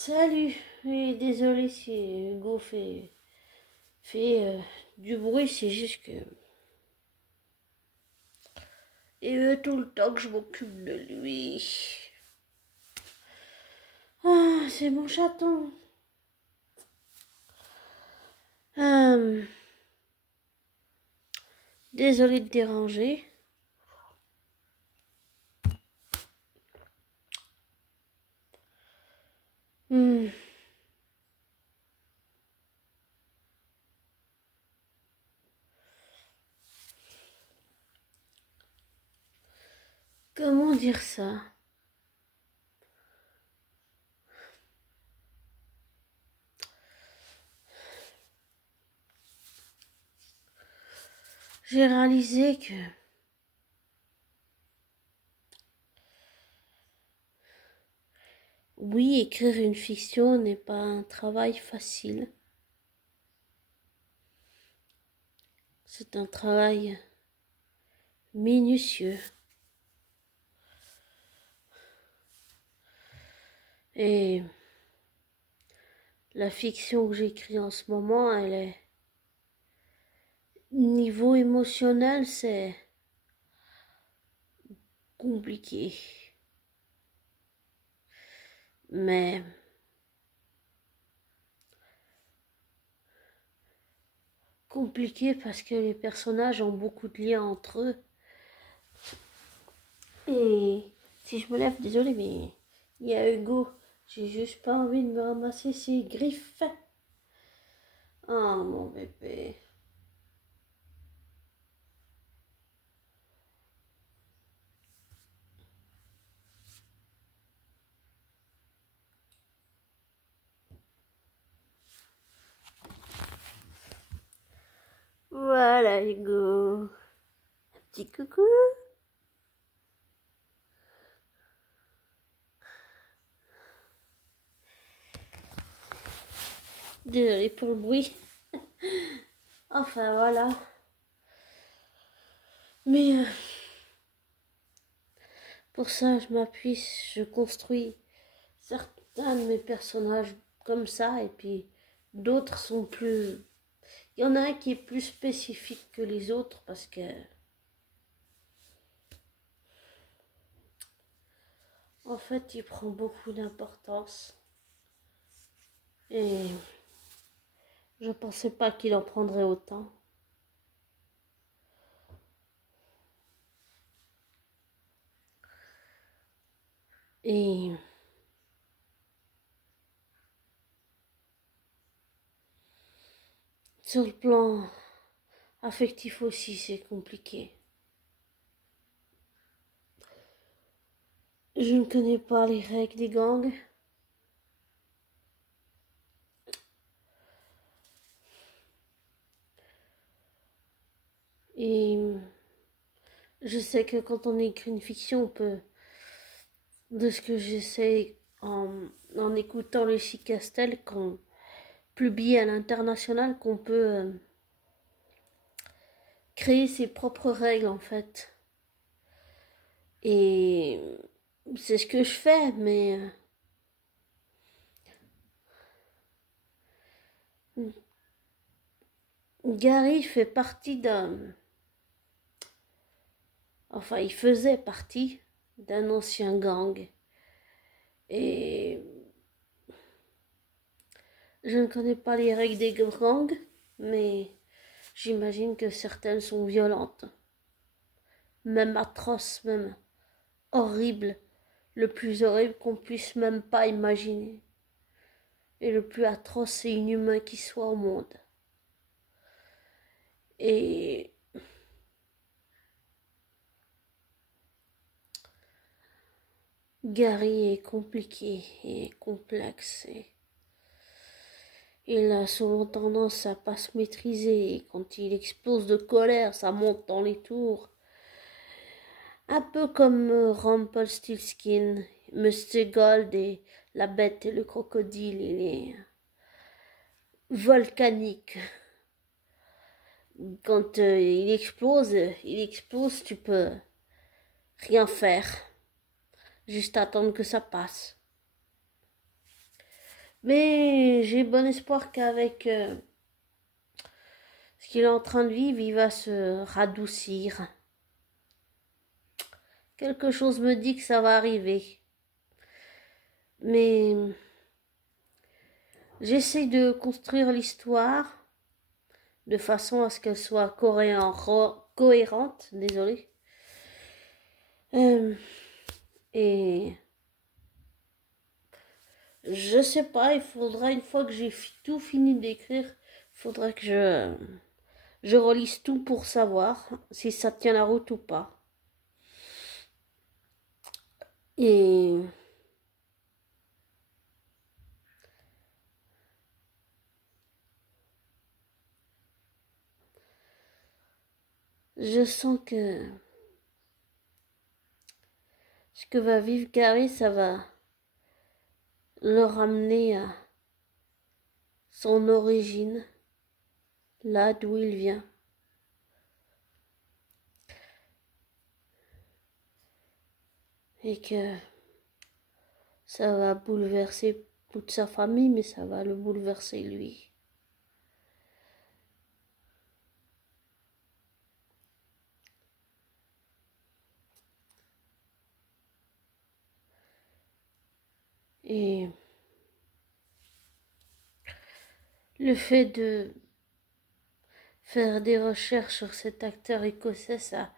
Salut, et désolé si Hugo fait du bruit, c'est juste que il veut tout le temps que je m'occupe de lui. Ah, c'est mon chaton. Euh, Désolé de déranger. Hmm, Comment dire ça? J'ai réalisé que oui, écrire une fiction n'est pas un travail facile. C'est un travail minutieux. Et la fiction que j'écris en ce moment, elle est niveau émotionnel, c'est compliqué. Mais compliqué parce que les personnages ont beaucoup de liens entre eux. Et si je me lève, désolé, mais il y a Hugo. J'ai juste pas envie de me ramasser ses griffes. Oh mon bébé. Voilà Hugo. Un petit coucou. Désolé pour le bruit. Enfin voilà. Mais pour ça, je m'appuie, je construis certains de mes personnages comme ça, et puis d'autres sont plus. Il y en a un qui est plus spécifique que les autres parce que, en fait, il prend beaucoup d'importance. Et je pensais pas qu'il en prendrait autant. Et sur le plan affectif aussi, c'est compliqué. Je ne connais pas les règles des gangs. Et je sais que quand on écrit une fiction, on peut, de ce que j'essaie en écoutant Lucie Castel, qu'on publie à l'international, qu'on peut créer ses propres règles en fait. Et c'est ce que je fais, mais Gary fait partie d'un. Enfin, il faisait partie d'un ancien gang. Et je ne connais pas les règles des gangs, mais j'imagine que certaines sont violentes, même atroces, même horribles, le plus horrible qu'on puisse même pas imaginer, et le plus atroce et inhumain qui soit au monde. Et Gary est compliqué et complexe. Et il a souvent tendance à pas se maîtriser. Et quand il explose de colère, ça monte dans les tours. Un peu comme Rumpelstiltskin, Mr. Gold et la bête et le crocodile. Il est volcanique. Quand il explose, tu peux rien faire. Juste attendre que ça passe. Mais j'ai bon espoir qu'avec ce qu'il est en train de vivre, il va se radoucir. Quelque chose me dit que ça va arriver. Mais j'essaie de construire l'histoire de façon à ce qu'elle soit cohérente, désolé. Et je sais pas, il faudra, une fois que j'ai tout fini d'écrire, il faudra que je relise tout pour savoir si ça tient la route ou pas. Et je sens que ce que va vivre Gary, ça va le ramener à son origine, là d'où il vient. Et que ça va bouleverser toute sa famille, mais ça va le bouleverser lui. Et le fait de faire des recherches sur cet acteur écossais, ça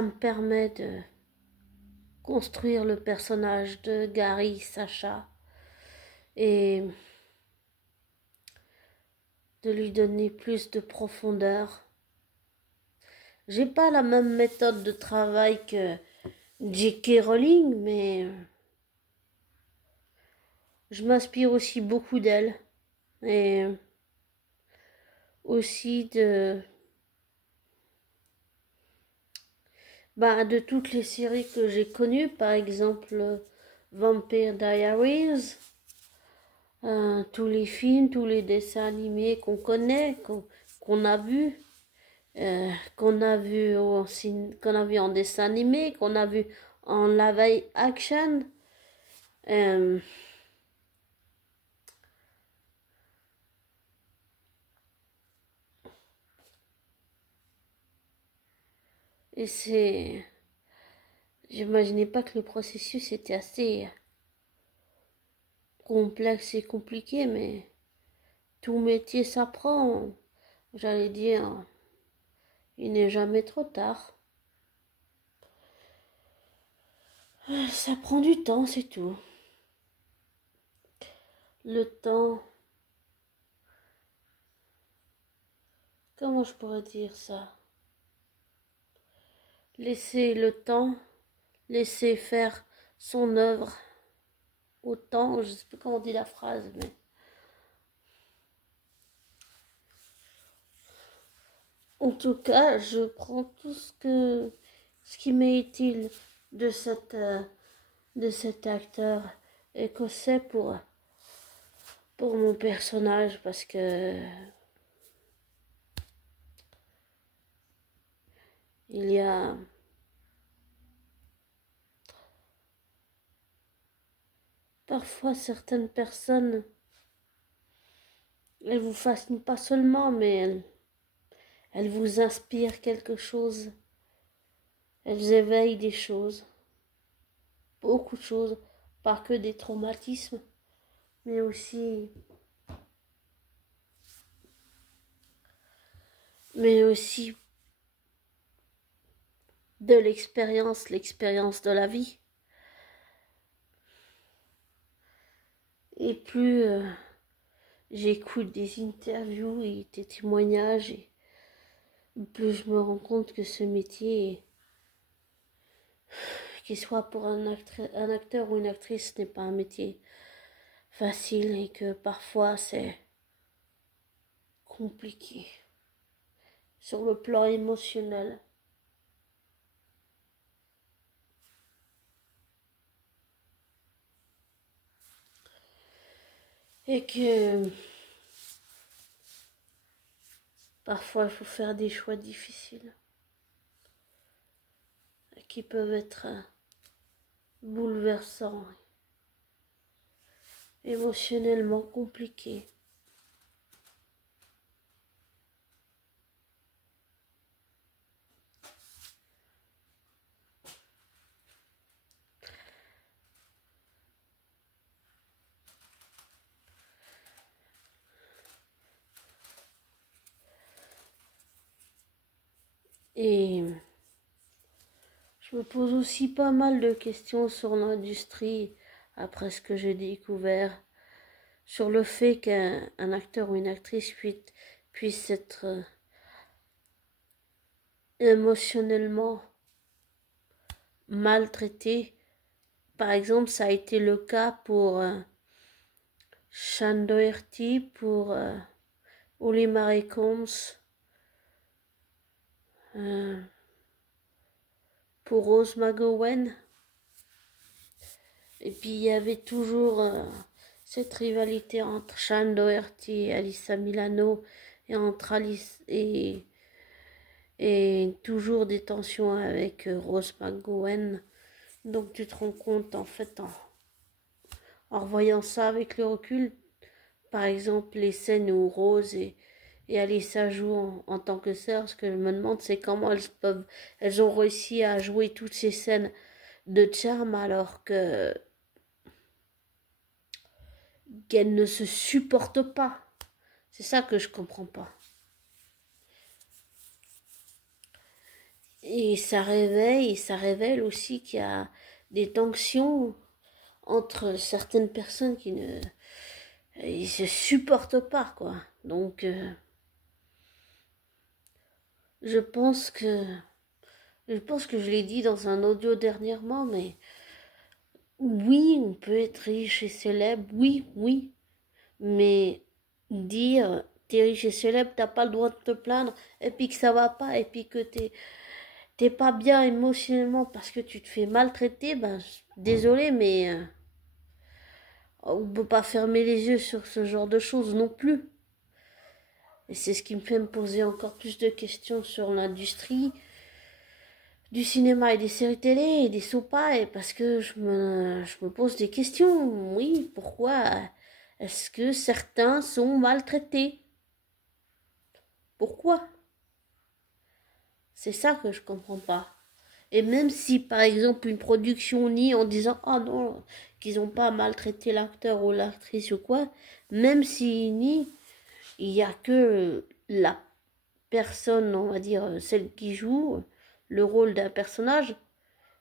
me permet de construire le personnage de Gary Sacha et de lui donner plus de profondeur. J'ai pas la même méthode de travail que J.K. Rowling, mais je m'inspire aussi beaucoup d'elle et aussi de toutes les séries que j'ai connues, par exemple Vampire Diaries, tous les films, tous les dessins animés qu'on connaît, qu'on a vus, qu'on a vu en dessin animé, qu'on a vu en live action. Et j'imaginais pas que le processus était assez complexe et compliqué, mais tout métier s'apprend. J'allais dire, il n'est jamais trop tard. Ça prend du temps, c'est tout. Le temps. Comment je pourrais dire ça? Laisser le temps, laisser faire son œuvre au temps. Je sais plus comment on dit la phrase, mais. En tout cas, je prends tout ce qui m'est utile de cet acteur écossais pour mon personnage parce que il y a parfois certaines personnes, elles vous fascinent pas seulement, mais elles vous inspirent quelque chose. Elles éveillent des choses, beaucoup de choses, pas que des traumatismes, mais aussi de l'expérience de la vie. Et plus j'écoute des interviews et des témoignages, et plus je me rends compte que ce métier, qu'il soit pour un acteur ou une actrice, n'est pas un métier facile et que parfois c'est compliqué sur le plan émotionnel. Et que parfois il faut faire des choix difficiles qui peuvent être bouleversants émotionnellement compliqué. Et je me pose aussi pas mal de questions sur l'industrie après ce que j'ai découvert, sur le fait qu'un acteur ou une actrice puisse être émotionnellement maltraité. Par exemple, ça a été le cas pour Sean Doherty, pour Holly Marie Combs, pour Rose McGowan. Et puis il y avait toujours cette rivalité entre Sean Doherty et Alyssa Milano, et entre Alice et toujours des tensions avec Rose McGowan. Donc tu te rends compte en fait en revoyant ça avec le recul, par exemple les scènes où Rose et Alyssa jouent en tant que sœurs, ce que je me demande c'est comment elles ont réussi à jouer toutes ces scènes de charme alors qu'elles ne se supportent pas. C'est ça que je comprends pas. Et ça révèle aussi qu'il y a des tensions entre certaines personnes qui ne ils se supportent pas, quoi. Donc je pense que je l'ai dit dans un audio dernièrement, mais oui, on peut être riche et célèbre, oui, mais dire t'es riche et célèbre, t'as pas le droit de te plaindre, et puis que ça va pas, et puis que t'es pas bien émotionnellement parce que tu te fais maltraiter, ben désolé, mais on peut pas fermer les yeux sur ce genre de choses non plus. Et c'est ce qui me fait me poser encore plus de questions sur l'industrie du cinéma et des séries télé et des sopas, et parce que je me pose des questions. Oui, pourquoi est-ce que certains sont maltraités? Pourquoi? C'est ça que je comprends pas. Et même si, par exemple, une production nie en disant « Ah non, qu'ils n'ont pas maltraité l'acteur ou l'actrice ou quoi », même s'ils nient, il n'y a que la personne, on va dire, celle qui joue le rôle d'un personnage,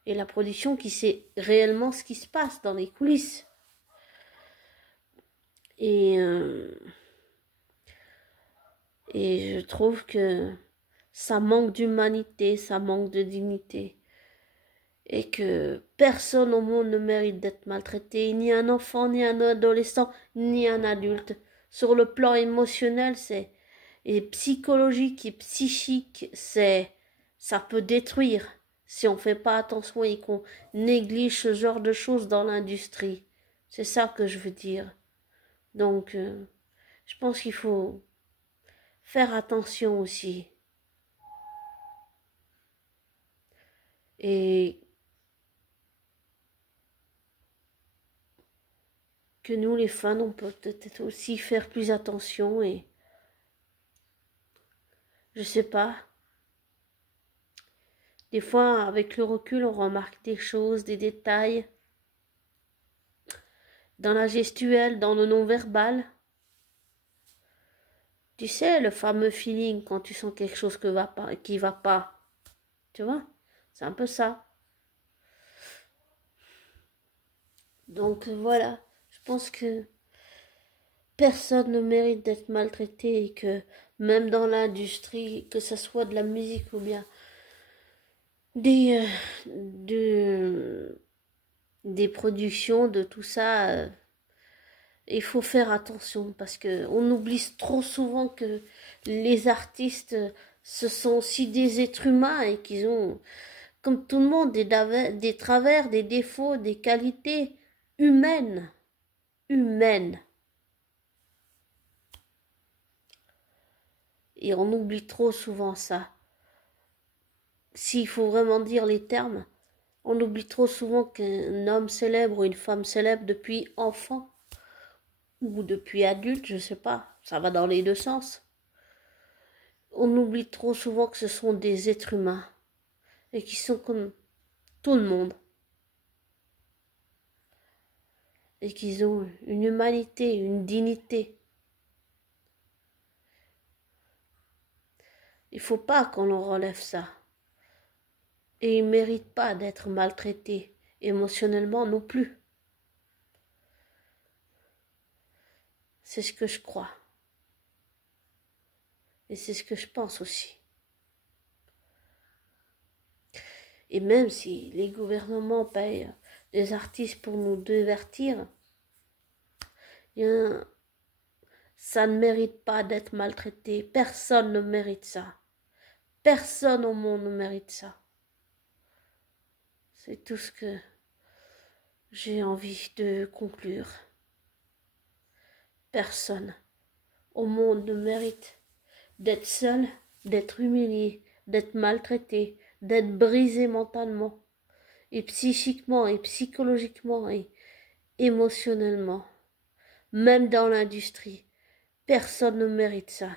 et la production qui sait réellement ce qui se passe dans les coulisses. Et je trouve que ça manque d'humanité, ça manque de dignité. Et que personne au monde ne mérite d'être maltraité, ni un enfant, ni un adolescent, ni un adulte. Sur le plan émotionnel, et psychologique et psychique, ça peut détruire si on fait pas attention et qu'on néglige ce genre de choses dans l'industrie. C'est ça que je veux dire. Donc, je pense qu'il faut faire attention aussi. Et que nous, les fans, on peut peut-être aussi faire plus attention, et je sais pas. Des fois, avec le recul, on remarque des choses, des détails dans la gestuelle, dans le non-verbal. Tu sais, le fameux feeling quand tu sens quelque chose qui va pas. Tu vois? C'est un peu ça. Donc voilà, je pense que personne ne mérite d'être maltraité, et que même dans l'industrie, que ce soit de la musique ou bien des, des productions, de tout ça, il faut faire attention, parce que on oublie trop souvent que les artistes, ce sont aussi des êtres humains, et qu'ils ont, comme tout le monde, des travers, des défauts, des qualités humaines. Humaines. Et on oublie trop souvent ça. S'il faut vraiment dire les termes, on oublie trop souvent qu'un homme célèbre ou une femme célèbre depuis enfant, ou depuis adulte, je sais pas, ça va dans les deux sens. On oublie trop souvent que ce sont des êtres humains et qui sont comme tout le monde et qu'ils ont une humanité, une dignité. Il faut pas qu'on leur relève ça. Et ils méritent pas d'être maltraités émotionnellement non plus. C'est ce que je crois. Et c'est ce que je pense aussi. Et même si les gouvernements payent des artistes pour nous divertir, ça ne mérite pas d'être maltraité. Personne ne mérite ça. Personne au monde ne mérite ça. C'est tout ce que j'ai envie de conclure. Personne au monde ne mérite d'être seul, d'être humilié, d'être maltraité, d'être brisé mentalement, et psychiquement, et psychologiquement, et émotionnellement. Même dans l'industrie, personne ne mérite ça.